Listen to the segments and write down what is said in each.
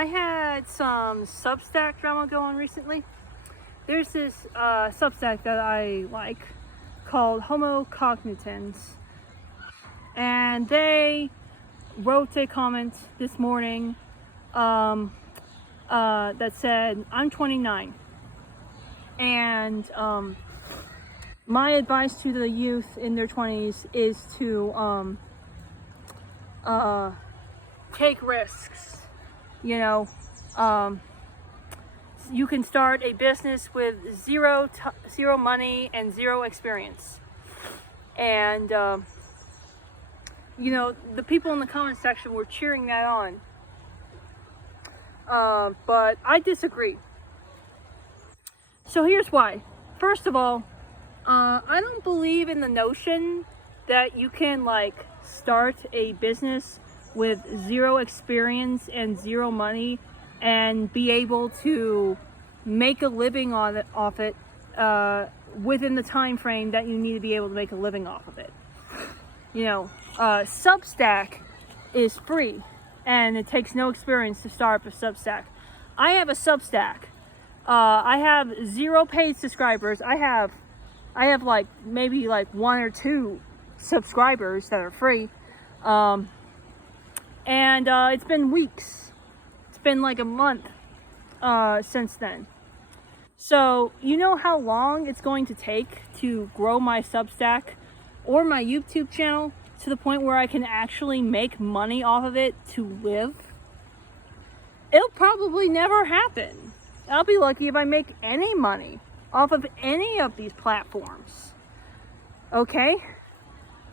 I had some Substack drama going recently. There's this Substack that I like called Homo Cognitans, and they wrote a comment this morning that said, I'm 29, and my advice to the youth in their 20s is to take risks. You know, you can start a business with zero money and zero experience. And, you know, the people in the comment section were cheering that on. But I disagree. So here's why. First of all, I don't believe in the notion that you can, like, start a business with zero experience and zero money and be able to make a living off it within the time frame that you need to be able to make a living off of it. You know, Substack is free and it takes no experience to start up a Substack. I have a Substack. I have 0 paid subscribers. I have like maybe like 1 or 2 subscribers that are free. And it's been weeks. It's been like a month since then. So you know how long it's going to take to grow my Substack or my YouTube channel to the point where I can actually make money off of it to live? It'll probably never happen. I'll be lucky if I make any money off of any of these platforms. Okay?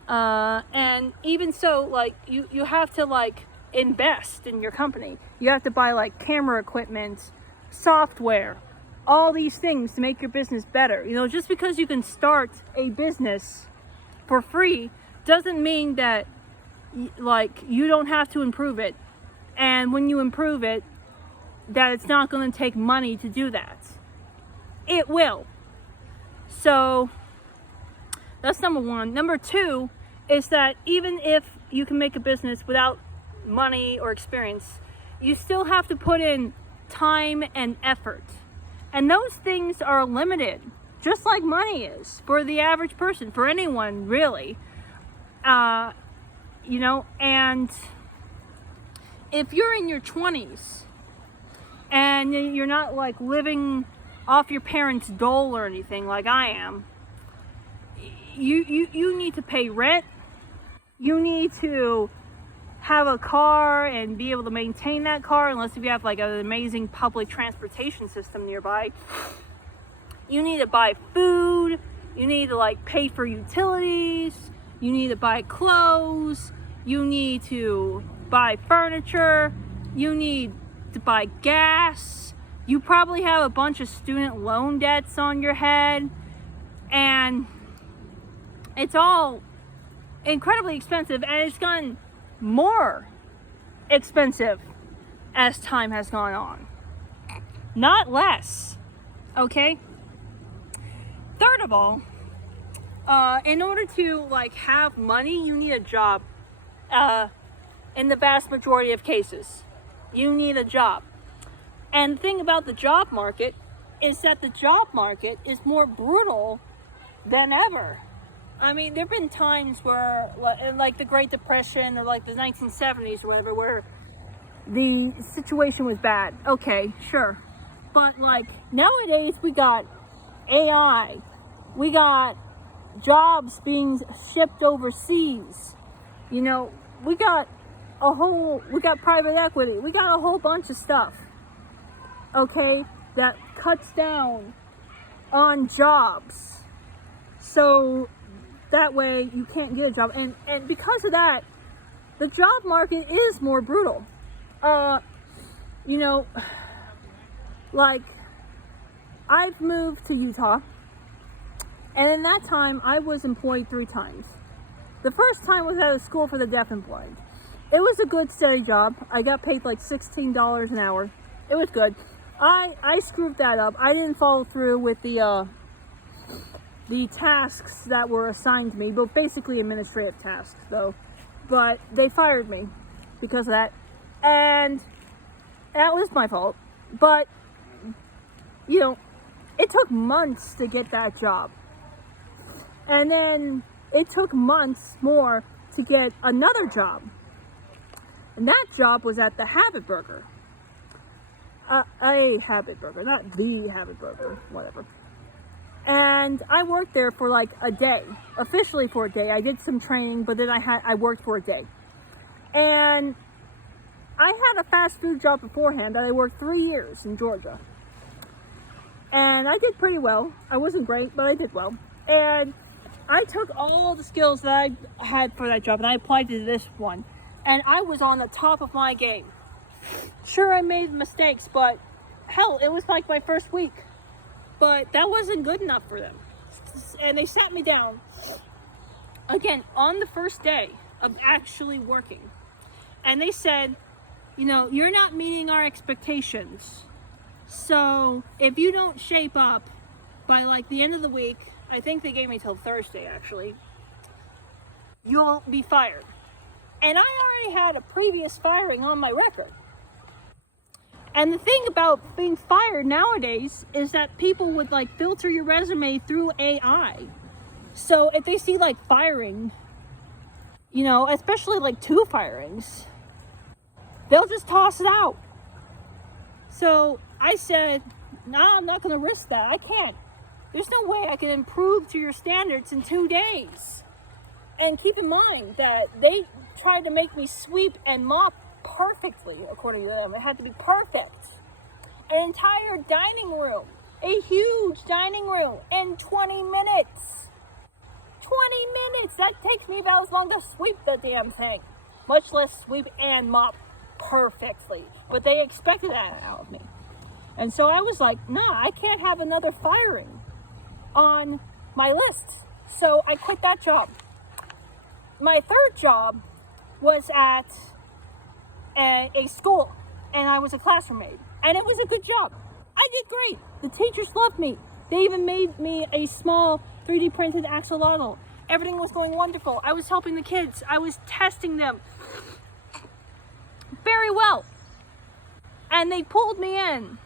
And even so, like, you have to, like, invest in your company. You have to buy, like, camera equipment, software, all these things to make your business better. You know, just because you can start a business for free doesn't mean that, like, you don't have to improve it. And when you improve it, that it's not going to take money to do that. It will. So that's number one. Number two is that even if you can make a business without money or experience, you still have to put in time and effort. And those things are limited, just like money is for the average person, for anyone really. You know, and if you're in your 20s and you're not like living off your parents' dole or anything like I am, you need to pay rent. You need to have a car and be able to maintain that car, unless if you have like an amazing public transportation system nearby. You need to buy food. You need to like pay for utilities. You need to buy clothes. You need to buy furniture. You need to buy gas. You probably have a bunch of student loan debts on your head, and it's all incredibly expensive, and it's gotten more expensive as time has gone on, not less. Okay. Third of all, in order to like have money, you need a job. In the vast majority of cases, you need a job. And the thing about the job market is that the job market is more brutal than ever. I mean, there have been times where, like the Great Depression or like the 1970s or whatever, where the situation was bad. Okay, sure. But like nowadays we got AI. We got jobs being shipped overseas. You know, we got private equity. We got a whole bunch of stuff. Okay, that cuts down on jobs. So that way you can't get a job. And because of that, the job market is more brutal. You know, like, I've moved to Utah, and in that time I was employed 3 times. The first time was at a school for the deaf and blind. It was a good steady job. I got paid like $16 an hour. It was good. I screwed that up. I didn't follow through with the tasks that were assigned to me, but basically administrative tasks though. But they fired me because of that. And that was my fault. But, you know, it took months to get that job. And then it took months more to get another job. And that job was at the Habit Burger. A Habit Burger, not the Habit Burger, whatever. And I worked there for like a day, officially for a day. I did some training, but then I worked for a day. And I had a fast food job beforehand that I worked 3 years in Georgia. And I did pretty well. I wasn't great, but I did well. And I took all the skills that I had for that job and I applied to this one. And I was on the top of my game. Sure, I made mistakes, but hell, it was like my first week. But that wasn't good enough for them. And they sat me down, again, on the first day of actually working. And they said, you know, you're not meeting our expectations. So if you don't shape up by like the end of the week, I think they gave me till Thursday actually, you'll be fired. And I already had a previous firing on my record. And the thing about being fired nowadays is that people would like filter your resume through AI. So if they see like firing, you know, especially like 2 firings, they'll just toss it out. So I said, nah, I'm not going to risk that. I can't. There's no way I can improve to your standards in 2 days. And keep in mind that they tried to make me sweep and mop perfectly, according to them. It had to be perfect. An entire dining room, a huge dining room in 20 minutes. 20 minutes! That takes me about as long to sweep the damn thing. Much less sweep and mop perfectly. But they expected that out of me. And so I was like, nah, I can't have another firing on my list. So I quit that job. My third job was at a school, and I was a classroom aide, and it was a good job. I did great. The teachers loved me. They even made me a small 3D printed axolotl. Everything was going wonderful. I was helping the kids. I was testing them very well. And they pulled me in,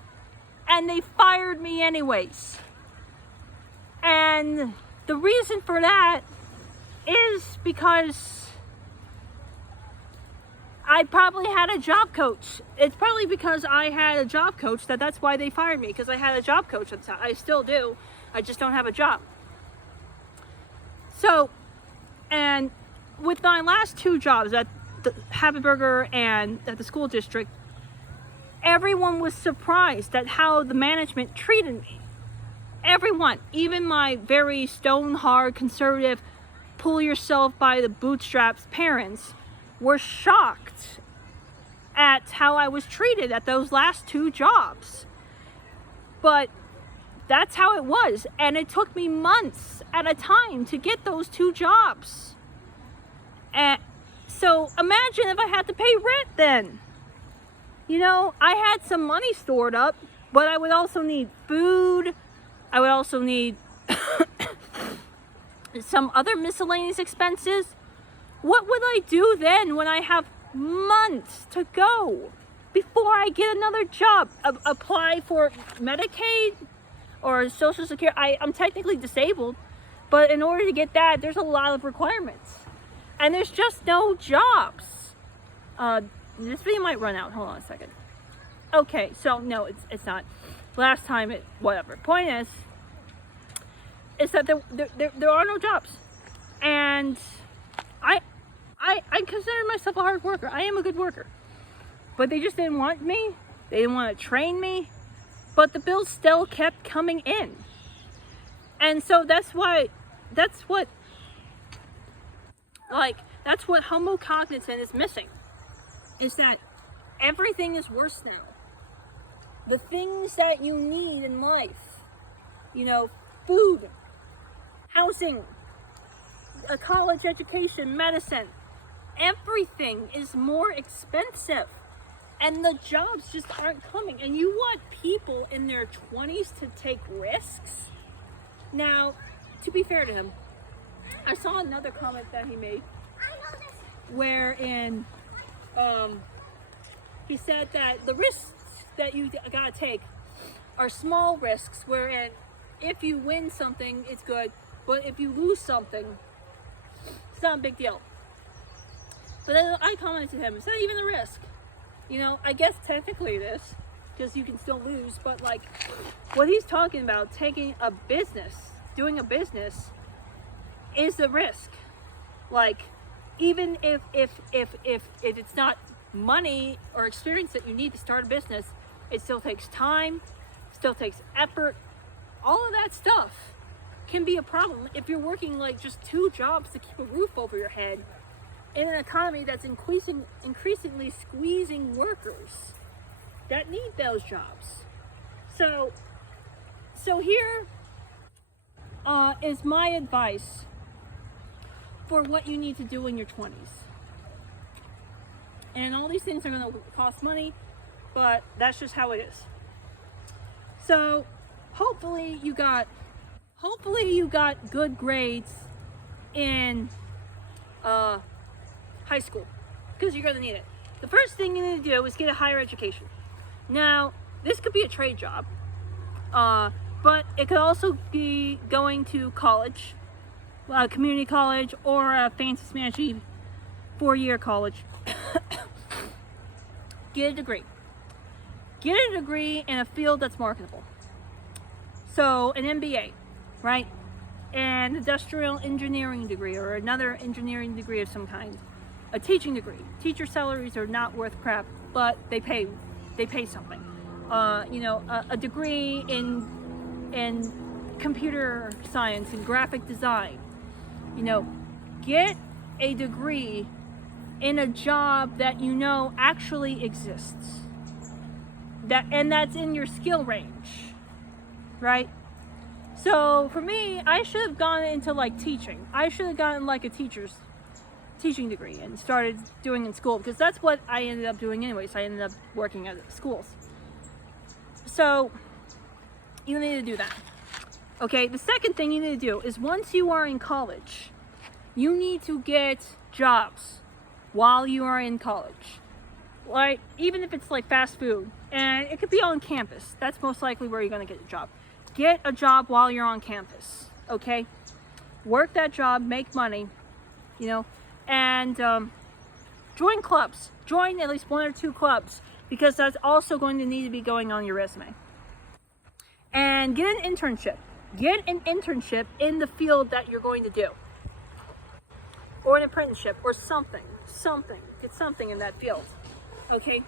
and they fired me anyways. And the reason for that is because I probably had a job coach. It's probably because I had a job coach that's why they fired me, because I had a job coach at the time. I still do. I just don't have a job. So, and with my last 2 jobs at the Habit Burger and at the school district, everyone was surprised at how the management treated me. Everyone, even my very stone-hard, conservative, pull yourself by the bootstraps parents, were shocked at how I was treated at those last 2 jobs. But that's how it was. And it took me months at a time to get those 2 jobs. And so imagine if I had to pay rent then. You know, I had some money stored up, but I would also need food. I would also need some other miscellaneous expenses. What would I do then when I have months to go before I get another job? Apply for Medicaid or Social Security? I'm technically disabled, but in order to get that, there's a lot of requirements. And there's just no jobs. This video might run out. Hold on a second. Okay, so no, it's not. Last time whatever. Point is that there are no jobs. And I consider myself a hard worker. I am a good worker. But they just didn't want me. They didn't want to train me. But the bills still kept coming in. And so that's what Homo cognizant is missing. Is that everything is worse now. The things that you need in life, you know, food, housing, a college education, medicine, everything is more expensive. And the jobs just aren't coming. And you want people in their 20s to take risks? Now, to be fair to him, I saw another comment that he made wherein he said that the risks that you gotta take are small risks, wherein if you win something, it's good, but if you lose something, it's not a big deal. But then I commented to him, it's not even a risk. You know, I guess technically it is, because you can still lose, but like what he's talking about, taking a business, doing a business, is a risk. Like, even if it's not money or experience that you need to start a business, it still takes time, still takes effort. All of that stuff can be a problem if you're working like just 2 jobs to keep a roof over your head in an economy that's increasingly squeezing workers that need those jobs. So here is my advice for what you need to do in your 20s. And all these things are going to cost money, but that's just how it is. So hopefully you got good grades in high school, because you're going to need it. The first thing you need to do is get a higher education. Now, this could be a trade job, but it could also be going to college, community college, or a fancy smashy 4-year college. Get a degree. Get a degree in a field that's marketable. So an MBA, right? An industrial engineering degree, or another engineering degree of some kind. A teaching degree. Teacher salaries are not worth crap, but they pay something. A degree in computer science and graphic design. Get a degree in a job that you know actually exists. That's in your skill range, right? So for me, I should have gone into like teaching. I should have gotten like a teaching degree and started doing in school, because that's what I ended up doing anyways. I ended up working at schools. So you need to do that. Okay, the second thing you need to do is, once you are in college, you need to get jobs while you are in college. Like, even if it's like fast food, and it could be on campus. That's most likely where you're going to get a job. Get a job while you're on campus, okay? Work that job, make money, and join clubs. Join at least 1 or 2 clubs, because that's also going to need to be going on your resume. And get an internship. Get an internship in the field that you're going to do. Or an apprenticeship, or something. Get something in that field, okay?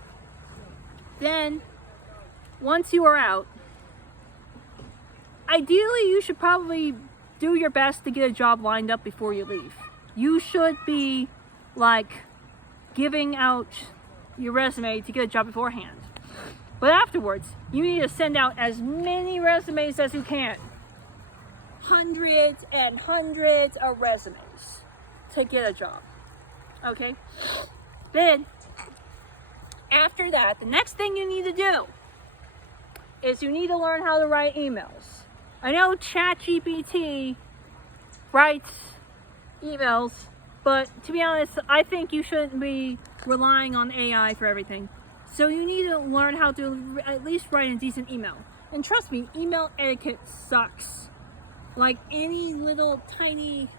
Then, once you are out, ideally you should probably do your best to get a job lined up before you leave. You should be like giving out your resume to get a job beforehand. But afterwards, you need to send out as many resumes as you can. Hundreds and hundreds of resumes to get a job. Okay? Then, after that, the next thing you need to do is you need to learn how to write emails. I know ChatGPT writes emails, but to be honest, I think you shouldn't be relying on AI for everything. So you need to learn how to at least write a decent email. And trust me, email etiquette sucks. Like, any little tiny,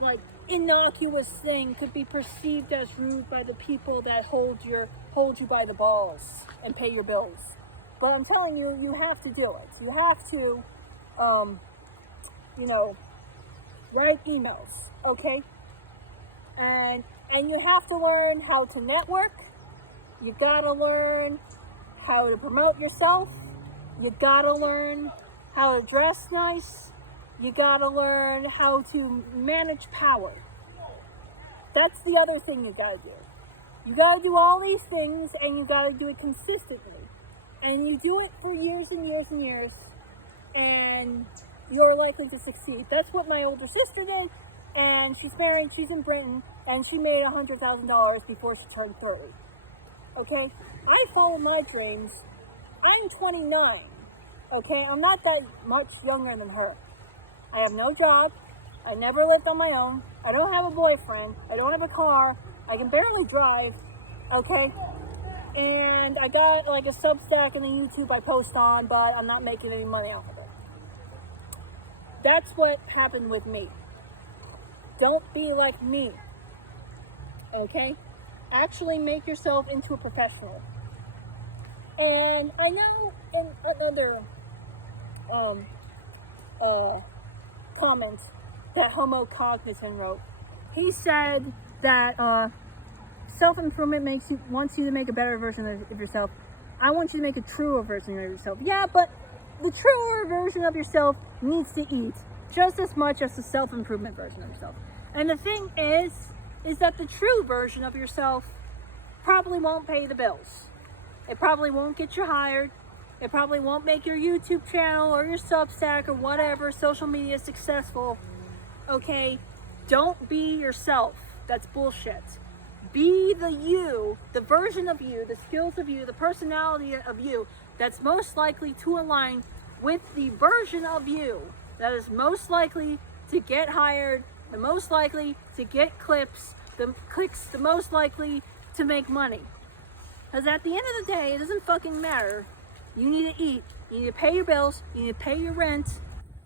like, innocuous thing could be perceived as rude by the people that hold you by the balls and pay your bills. But I'm telling you, you have to do it. You have to, write emails, okay? And you have to learn how to network. You gotta learn how to promote yourself. You gotta learn how to dress nice. You gotta learn how to manage power. That's the other thing you gotta do. You gotta do all these things, and you gotta do it consistently. And you do it for years and years and years, and you're likely to succeed. That's what my older sister did, and she's married, she's in Britain, and she made $100,000 before she turned 30. Okay? I followed my dreams. I'm 29. Okay? I'm not that much younger than her. I have no job. I never lived on my own. I don't have a boyfriend. I don't have a car. I can barely drive. Okay? And I got like a Substack and a YouTube I post on, but I'm not making any money off of it. That's what happened with me. Don't be like me. Okay? Actually make yourself into a professional. And I know in another comment that Homo Cognizant wrote, he said that self-improvement wants you to make a better version of yourself. I want you to make a truer version of yourself. Yeah, but the truer version of yourself needs to eat just as much as the self-improvement version of yourself. And the thing is that the true version of yourself probably won't pay the bills. It probably won't get you hired. It probably won't make your YouTube channel or your Substack or whatever social media successful. Okay? Don't be yourself. That's bullshit. Be the you, the version of you, the skills of you, the personality of you that's most likely to align with the version of you that is most likely to get hired, the most likely to get clicks, the most likely to make money. Because at the end of the day, it doesn't fucking matter. You need to eat. You need to pay your bills. You need to pay your rent.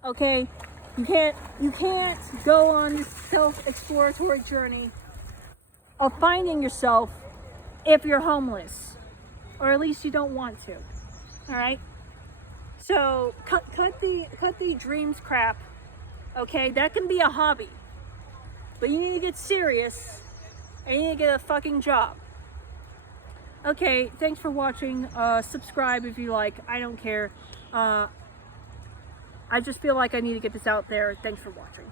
Okay? You can't go on this self-exploratory journey of finding yourself if you're homeless. Or at least you don't want to. Alright? So cut the dreams crap. Okay? That can be a hobby. But you need to get serious and you need to get a fucking job. Okay, thanks for watching. Subscribe if you like. I don't care. I just feel like I need to get this out there. Thanks for watching.